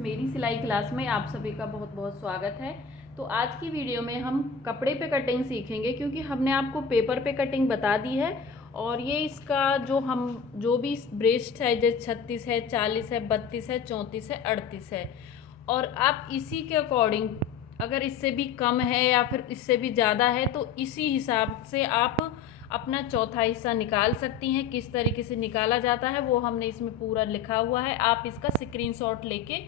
मेरी सिलाई क्लास में आप सभी का बहुत बहुत स्वागत है। तो आज की वीडियो में हम कपड़े पे कटिंग सीखेंगे, क्योंकि हमने आपको पेपर पे कटिंग बता दी है। और ये इसका जो भी ब्रेस्ट साइज है 36 है, 40 है, 32 है, 34 है, 38 है। और आप इसी के अकॉर्डिंग अगर इससे भी कम है या फिर इससे भी ज़्यादा है तो इसी हिसाब से आप अपना चौथा हिस्सा निकाल सकती हैं। किस तरीके से निकाला जाता है वो हमने इसमें पूरा लिखा हुआ है। आप इसका स्क्रीनशॉट लेके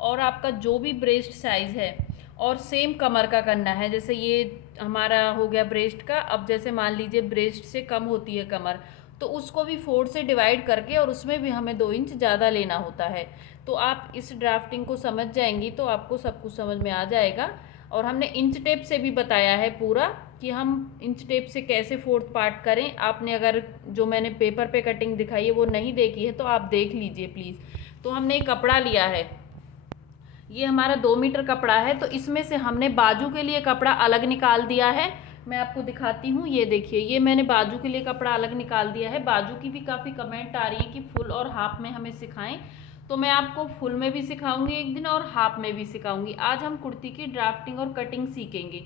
और आपका जो भी ब्रेस्ट साइज है और सेम कमर का करना है। जैसे ये हमारा हो गया ब्रेस्ट का। अब जैसे मान लीजिए ब्रेस्ट से कम होती है कमर, तो उसको भी 4 से डिवाइड करके और उसमें भी हमें 2 इंच ज़्यादा लेना होता है। तो आप इस ड्राफ्टिंग को समझ जाएंगी तो आपको सब कुछ समझ में आ जाएगा। और हमने इंच टेप से भी बताया है पूरा कि हम इंच टेप से कैसे 4th पार्ट करें। आपने अगर जो मैंने पेपर पे कटिंग दिखाई है वो नहीं देखी है तो आप देख लीजिए प्लीज़। तो हमने एक कपड़ा लिया है, ये हमारा 2 मीटर कपड़ा है। तो इसमें से हमने बाजू के लिए कपड़ा अलग निकाल दिया है। मैं आपको दिखाती हूँ, ये देखिए, ये मैंने बाजू के लिए कपड़ा अलग निकाल दिया है। बाजू की भी काफ़ी कमेंट आ रही है कि फुल और हाफ में हमें सिखाएं, तो मैं आपको फुल में भी सिखाऊंगी एक दिन और हाफ में भी सिखाऊंगी। आज हम कुर्ती की ड्राफ्टिंग और कटिंग सीखेंगे।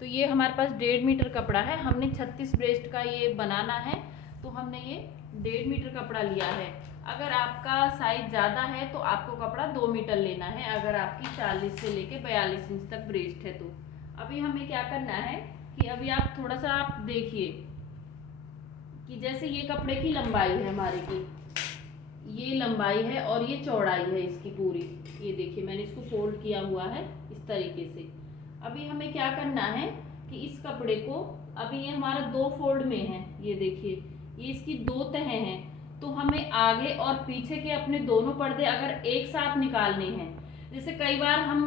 तो ये हमारे पास 1.5 मीटर कपड़ा है। हमने 36 ब्रेस्ट का ये बनाना है, तो हमने ये 1.5 मीटर कपड़ा लिया है। अगर आपका साइज ज़्यादा है तो आपको कपड़ा 2 मीटर लेना है, अगर आपकी 40 से लेके 42 इंच तक ब्रेस्ट है तो। अभी हमें क्या करना है कि अभी आप थोड़ा सा आप देखिए कि जैसे ये कपड़े की लंबाई है हमारे की, ये लंबाई है और ये चौड़ाई है इसकी पूरी। ये देखिए मैंने इसको फोल्ड किया हुआ है इस तरीके से। अभी हमें क्या करना है कि इस कपड़े को, अभी ये हमारा 2 फोल्ड में है, ये देखिए ये इसकी 2 तहें हैं। तो हमें आगे और पीछे के अपने दोनों पर्दे अगर एक साथ निकालने हैं, जैसे कई बार हम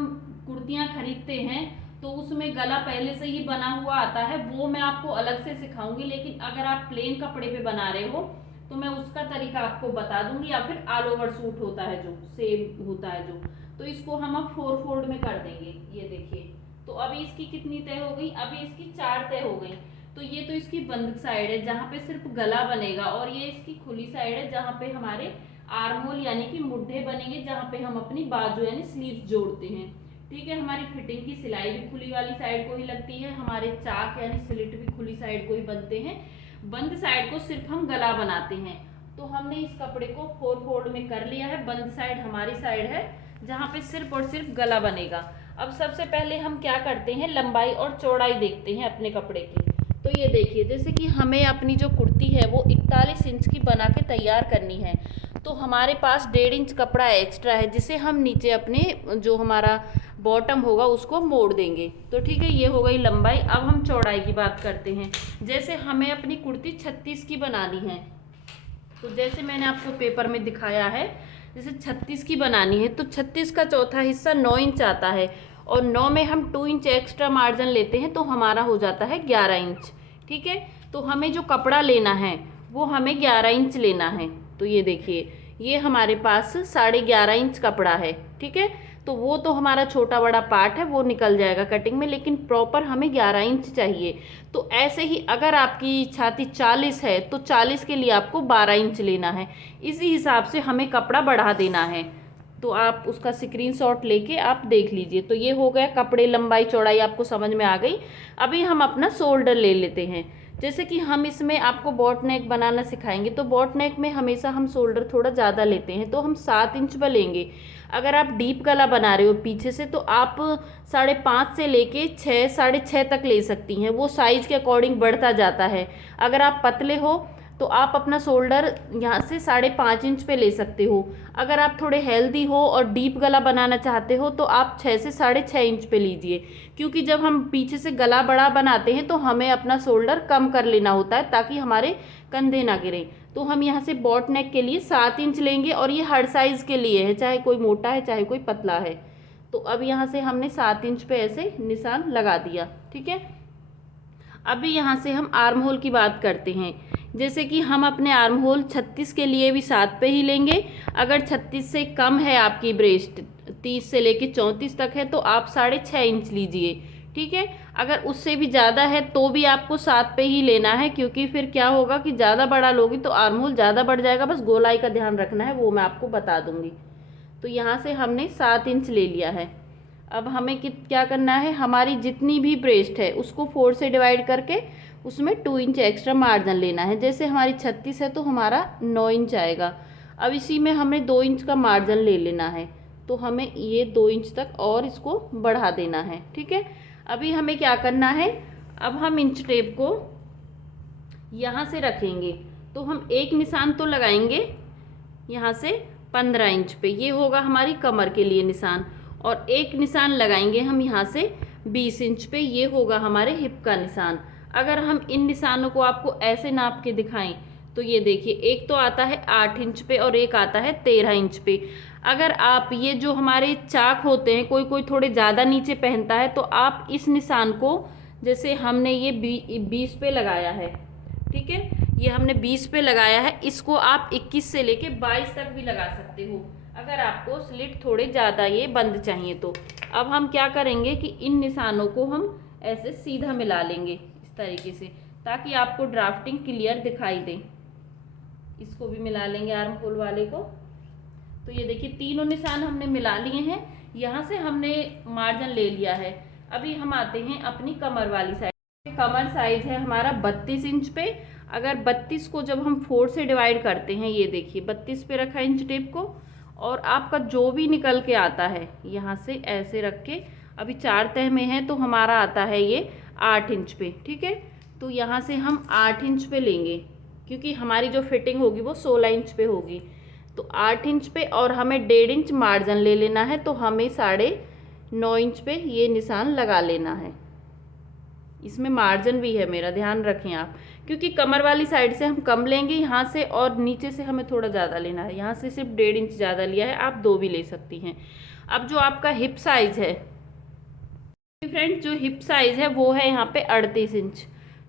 कुर्तियां खरीदते हैं तो उसमें गला पहले से ही बना हुआ आता है, वो मैं आपको अलग से सिखाऊंगी। लेकिन अगर आप प्लेन कपड़े पे बना रहे हो तो मैं उसका तरीका आपको बता दूंगी। या फिर ऑल ओवर सूट होता है जो सेम होता है जो, तो इसको हम अब 4 फोल्ड में कर देंगे। ये देखिए, तो अभी इसकी कितनी तय हो गई, अभी इसकी 4 तय हो गई। तो ये तो इसकी बंद साइड है जहाँ पे सिर्फ गला बनेगा, और ये इसकी खुली साइड है जहाँ पे हमारे आर्म होल यानी कि मुड्ढे बनेंगे, जहाँ पे हम अपनी बाजू यानी स्लीव्स जोड़ते हैं। ठीक है, हमारी फिटिंग की सिलाई भी खुली वाली साइड को ही लगती है, हमारे चाक यानी स्लिट भी खुली साइड को ही बनते हैं। बंद साइड को सिर्फ हम गला बनाते हैं। तो हमने इस कपड़े को 4 फोल्ड में कर लिया है। बंद साइड हमारी साइड है जहाँ पे सिर्फ और सिर्फ गला बनेगा। अब सबसे पहले हम क्या करते हैं, लंबाई और चौड़ाई देखते हैं अपने कपड़े की। तो ये देखिए, जैसे कि हमें अपनी जो कुर्ती है वो 41 इंच की बना के तैयार करनी है, तो हमारे पास 1.5 इंच कपड़ा एक्स्ट्रा है, जिसे हम नीचे अपने जो हमारा बॉटम होगा उसको मोड़ देंगे। तो ठीक है, ये हो गई लंबाई। अब हम चौड़ाई की बात करते हैं। जैसे हमें अपनी कुर्ती 36 की बनानी है, तो जैसे मैंने आपको पेपर में दिखाया है, जैसे 36 की बनानी है तो 36 का चौथा हिस्सा 9 इंच आता है, और 9 में हम 2 इंच एक्स्ट्रा मार्जिन लेते हैं तो हमारा हो जाता है 11 इंच। ठीक है, तो हमें जो कपड़ा लेना है वो हमें 11 इंच लेना है। तो ये देखिए, ये हमारे पास 11.5 इंच कपड़ा है। ठीक है, तो वो तो हमारा छोटा बड़ा पार्ट है, वो निकल जाएगा कटिंग में, लेकिन प्रॉपर हमें 11 इंच चाहिए। तो ऐसे ही अगर आपकी छाती 40 है तो 40 के लिए आपको 12 इंच लेना है। इसी हिसाब से हमें कपड़ा बढ़ा देना है। तो आप उसका स्क्रीनशॉट लेके आप देख लीजिए। तो ये हो गया कपड़े लंबाई चौड़ाई आपको समझ में आ गई। अभी हम अपना शोल्डर ले लेते हैं। जैसे कि हम इसमें आपको बॉट नेक बनाना सिखाएंगे, तो बॉट नेक में हमेशा हम शोल्डर थोड़ा ज़्यादा लेते हैं, तो हम 7 इंच पर लेंगे। अगर आप डीप गला बना रहे हो पीछे से तो आप 5.5 से लेके 6 6.5 तक ले सकती हैं, वो साइज़ के अकॉर्डिंग बढ़ता जाता है। अगर आप पतले हो तो आप अपना शोल्डर यहाँ से 5.5 इंच पे ले सकते हो। अगर आप थोड़े हेल्दी हो और डीप गला बनाना चाहते हो तो आप 6 से 6.5 इंच पे लीजिए, क्योंकि जब हम पीछे से गला बड़ा बनाते हैं तो हमें अपना शोल्डर कम कर लेना होता है ताकि हमारे कंधे ना गिरें। तो हम यहाँ से बॉट नेक के लिए 7 इंच लेंगे, और ये हर साइज़ के लिए है, चाहे कोई मोटा है चाहे कोई पतला है। तो अब यहाँ से हमने 7 इंच पे ऐसे निशान लगा दिया। ठीक है, अभी यहाँ से हम आर्म होल की बात करते हैं। जैसे कि हम अपने आर्म होल 36 के लिए भी 7 पे ही लेंगे। अगर 36 से कम है आपकी ब्रेस्ट, 30 से लेके 34 तक है, तो आप 6.5 इंच लीजिए। ठीक है, अगर उससे भी ज़्यादा है तो भी आपको 7 पे ही लेना है, क्योंकि फिर क्या होगा कि ज़्यादा बड़ा लोगी तो आर्म होल ज़्यादा बढ़ जाएगा। बस गोलाई का ध्यान रखना है, वो मैं आपको बता दूंगी। तो यहाँ से हमने 7 इंच ले लिया है। अब हमें क्या करना है, हमारी जितनी भी ब्रेस्ट है उसको 4 से डिवाइड करके उसमें 2 इंच एक्स्ट्रा मार्जिन लेना है। जैसे हमारी 36 है तो हमारा 9 इंच आएगा। अब इसी में हमें 2 इंच का मार्जिन ले लेना है, तो हमें ये 2 इंच तक और इसको बढ़ा देना है। ठीक है, अभी हमें क्या करना है, अब हम इंच टेप को यहाँ से रखेंगे, तो हम एक निशान तो लगाएंगे यहाँ से 15 इंच पे, ये होगा हमारी कमर के लिए निशान, और एक निशान लगाएंगे हम यहाँ से 20 इंच पे, ये होगा हमारे हिप का निशान। अगर हम इन निशानों को आपको ऐसे नाप के दिखाएं तो ये देखिए, एक तो आता है 8 इंच पे और एक आता है 13 इंच पे। अगर आप ये जो हमारे चाक होते हैं, कोई कोई थोड़े ज़्यादा नीचे पहनता है, तो आप इस निशान को, जैसे हमने ये 20 पे लगाया है, ठीक है, ये हमने 20 पे लगाया है, इसको आप 21 से लेके 22 तक भी लगा सकते हो, अगर आपको स्लिट थोड़े ज़्यादा ये बंद चाहिए तो। अब हम क्या करेंगे कि इन निशानों को हम ऐसे सीधा मिला लेंगे इस तरीके से, ताकि आपको ड्राफ्टिंग क्लियर दिखाई दे। इसको भी मिला लेंगे आर्म होल वाले को। तो ये देखिए, तीनों निशान हमने मिला लिए हैं, यहाँ से हमने मार्जिन ले लिया है। अभी हम आते हैं अपनी कमर वाली साइड। कमर साइज है हमारा 32 इंच पे। अगर 32 को जब हम 4 से डिवाइड करते हैं, ये देखिए 32 पे रखा इंच टेप को, और आपका जो भी निकल के आता है यहाँ से ऐसे रख के, अभी 4 तह में है तो हमारा आता है ये 8 इंच पे। ठीक है, तो यहाँ से हम 8 इंच पे लेंगे, क्योंकि हमारी जो फिटिंग होगी वो 16 इंच पे होगी। तो 8 इंच पे, और हमें 1.5 इंच मार्जिन ले लेना है, तो हमें 9.5 इंच पे ये निशान लगा लेना है। इसमें मार्जिन भी है मेरा, ध्यान रखें आप, क्योंकि कमर वाली साइड से हम कम लेंगे यहाँ से, और नीचे से हमें थोड़ा ज़्यादा लेना है। यहाँ से सिर्फ 1.5 इंच ज़्यादा लिया है, आप 2 भी ले सकती हैं। अब जो आपका हिप साइज है फ्रेंड्स, जो हिप साइज है वो है यहाँ पे 38 इंच।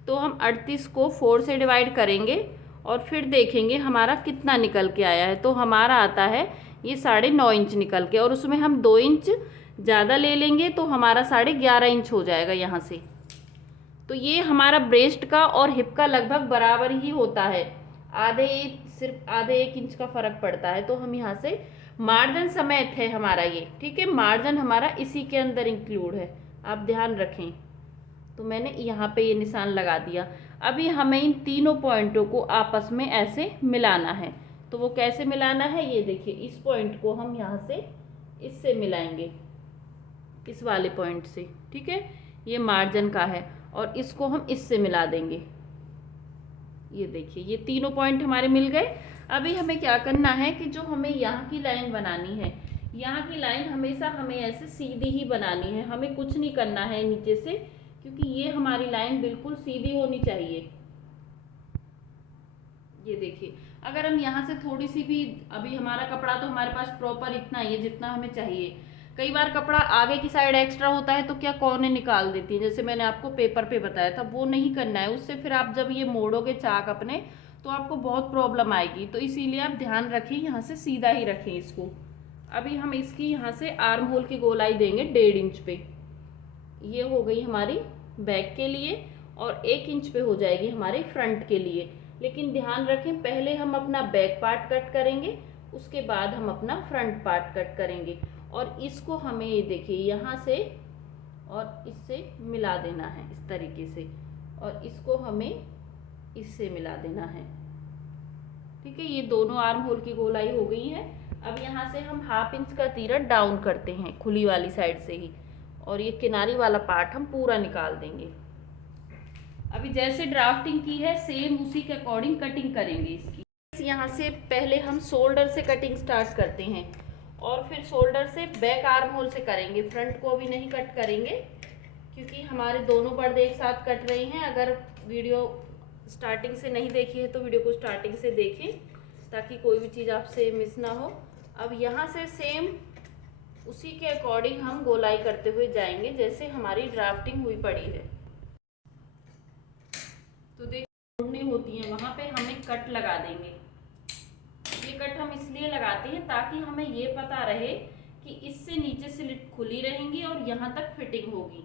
तो हम 38 को 4 से डिवाइड करेंगे और फिर देखेंगे हमारा कितना निकल के आया है। तो हमारा आता है ये 9.5 इंच निकल के, और उसमें हम 2 इंच ज़्यादा ले लेंगे तो हमारा 11.5 इंच हो जाएगा यहाँ से। तो ये हमारा ब्रेस्ट का और हिप का लगभग बराबर ही होता है, सिर्फ आधे 1 इंच का फर्क पड़ता है। तो हम यहाँ से मार्जिन समेत है हमारा ये, ठीक है, मार्जिन हमारा इसी के अंदर इंक्लूड है, आप ध्यान रखें। तो मैंने यहाँ पे ये निशान लगा दिया। अभी हमें इन तीनों पॉइंटों को आपस में ऐसे मिलाना है। तो वो कैसे मिलाना है, ये देखिए, इस पॉइंट को हम यहाँ से इससे मिलाएंगे, इस वाले पॉइंट से, ठीक है, ये मार्जिन का है, और इसको हम इससे मिला देंगे। ये देखिए, ये तीनों पॉइंट हमारे मिल गए। अभी हमें क्या करना है कि जो हमें यहाँ की लाइन बनानी है, यहाँ की लाइन हमेशा हमें ऐसे सीधी ही बनानी है, हमें कुछ नहीं करना है नीचे से, क्योंकि ये हमारी लाइन बिल्कुल सीधी होनी चाहिए। ये देखिए, अगर हम यहाँ से थोड़ी सी भी, अभी हमारा कपड़ा तो हमारे पास प्रॉपर इतना ही है जितना हमें चाहिए। कई बार कपड़ा आगे की साइड एक्स्ट्रा होता है तो क्या कोने निकाल देती है, जैसे मैंने आपको पेपर पे बताया था, वो नहीं करना है। उससे फिर आप जब ये मोड़ोगे चाक अपने, तो आपको बहुत प्रॉब्लम आएगी। तो इसीलिए आप ध्यान रखें, यहाँ से सीधा ही रखें इसको। अभी हम इसकी यहाँ से आर्म होल की गोलाई देंगे 1.5 इंच पे। ये हो गई हमारी बैक के लिए, और 1 इंच पे हो जाएगी हमारे फ्रंट के लिए। लेकिन ध्यान रखें, पहले हम अपना बैक पार्ट कट करेंगे, उसके बाद हम अपना फ्रंट पार्ट कट करेंगे। और इसको हमें, ये देखिए, यहाँ से और इससे मिला देना है इस तरीके से, और इसको हमें इससे मिला देना है। ठीक है, ये दोनों आर्म होल की गोलाई हो गई है। अब यहाँ से हम 1/2 इंच का तीरा डाउन करते हैं खुली वाली साइड से ही, और ये किनारी वाला पार्ट हम पूरा निकाल देंगे। अभी जैसे ड्राफ्टिंग की है, सेम उसी के अकॉर्डिंग कटिंग करेंगे इसकी। यहाँ से पहले हम शोल्डर से कटिंग स्टार्ट करते हैं, और फिर शोल्डर से बैक आर्म होल से करेंगे। फ्रंट को अभी नहीं कट करेंगे, क्योंकि हमारे दोनों पर्दे एक साथ कट रहे हैं। अगर वीडियो स्टार्टिंग से नहीं देखी है तो वीडियो को स्टार्टिंग से देखें, ताकि कोई भी चीज़ आपसे मिस ना हो। अब यहाँ से सेम उसी के अकॉर्डिंग हम गोलाई करते हुए जाएंगे, जैसे हमारी ड्राफ्टिंग हुई पड़ी है। तो देखिए, मोड़नी होती है, वहाँ पे हमें कट लगा देंगे। ये कट हम इसलिए लगाते हैं ताकि हमें ये पता रहे कि इससे नीचे स्लिट खुली रहेंगी और यहाँ तक फिटिंग होगी।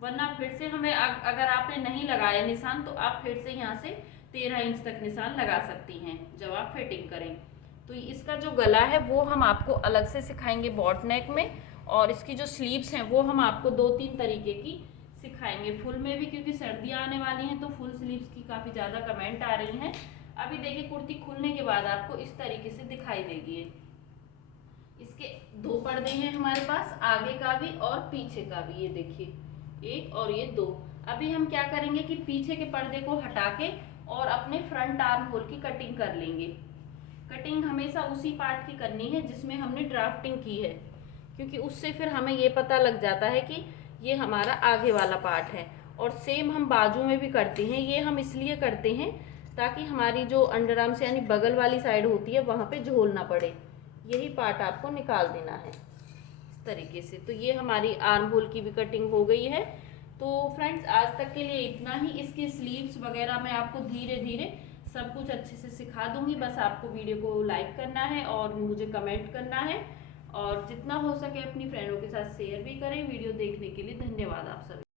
वरना फिर से हमें, अगर आपने नहीं लगाया निशान, तो आप फिर से यहाँ से 13 इंच तक निशान लगा सकती हैं जब आप फिटिंग करें। तो तो इसका जो गला है वो हम आपको अलग से सिखाएंगे बॉट नेक में, और इसकी जो स्लीव्स हैं वो हम आपको 2-3 तरीके की सिखाएंगे फुल में भी, क्योंकि सर्दियाँ आने वाली हैं तो फुल स्लीव्स की काफ़ी ज़्यादा कमेंट आ रही हैं। अभी देखिए कुर्ती खुलने के बाद आपको इस तरीके से दिखाई देगी। इसके 2 पर्दे हैं हमारे पास, आगे का भी और पीछे का भी। ये देखिए 1 और ये 2। अभी हम क्या करेंगे कि पीछे के पर्दे को हटा के और अपने फ्रंट आर्म होल की कटिंग कर लेंगे। कटिंग हमेशा उसी पार्ट की करनी है जिसमें हमने ड्राफ्टिंग की है, क्योंकि उससे फिर हमें ये पता लग जाता है कि ये हमारा आगे वाला पार्ट है। और सेम हम बाजू में भी करते हैं। ये हम इसलिए करते हैं ताकि हमारी जो अंडर आर्म से यानी बगल वाली साइड होती है वहाँ पे झोल ना पड़े। यही पार्ट आपको निकाल देना है इस तरीके से। तो ये हमारी आर्म होल की भी कटिंग हो गई है। तो फ्रेंड्स आज तक के लिए इतना ही। इसकी स्लीव्स वगैरह मैं आपको धीरे धीरे सब कुछ अच्छे से सिखा दूंगी। बस आपको वीडियो को लाइक करना है और मुझे कमेंट करना है, और जितना हो सके अपनी फ्रेंडों के साथ शेयर भी करें। वीडियो देखने के लिए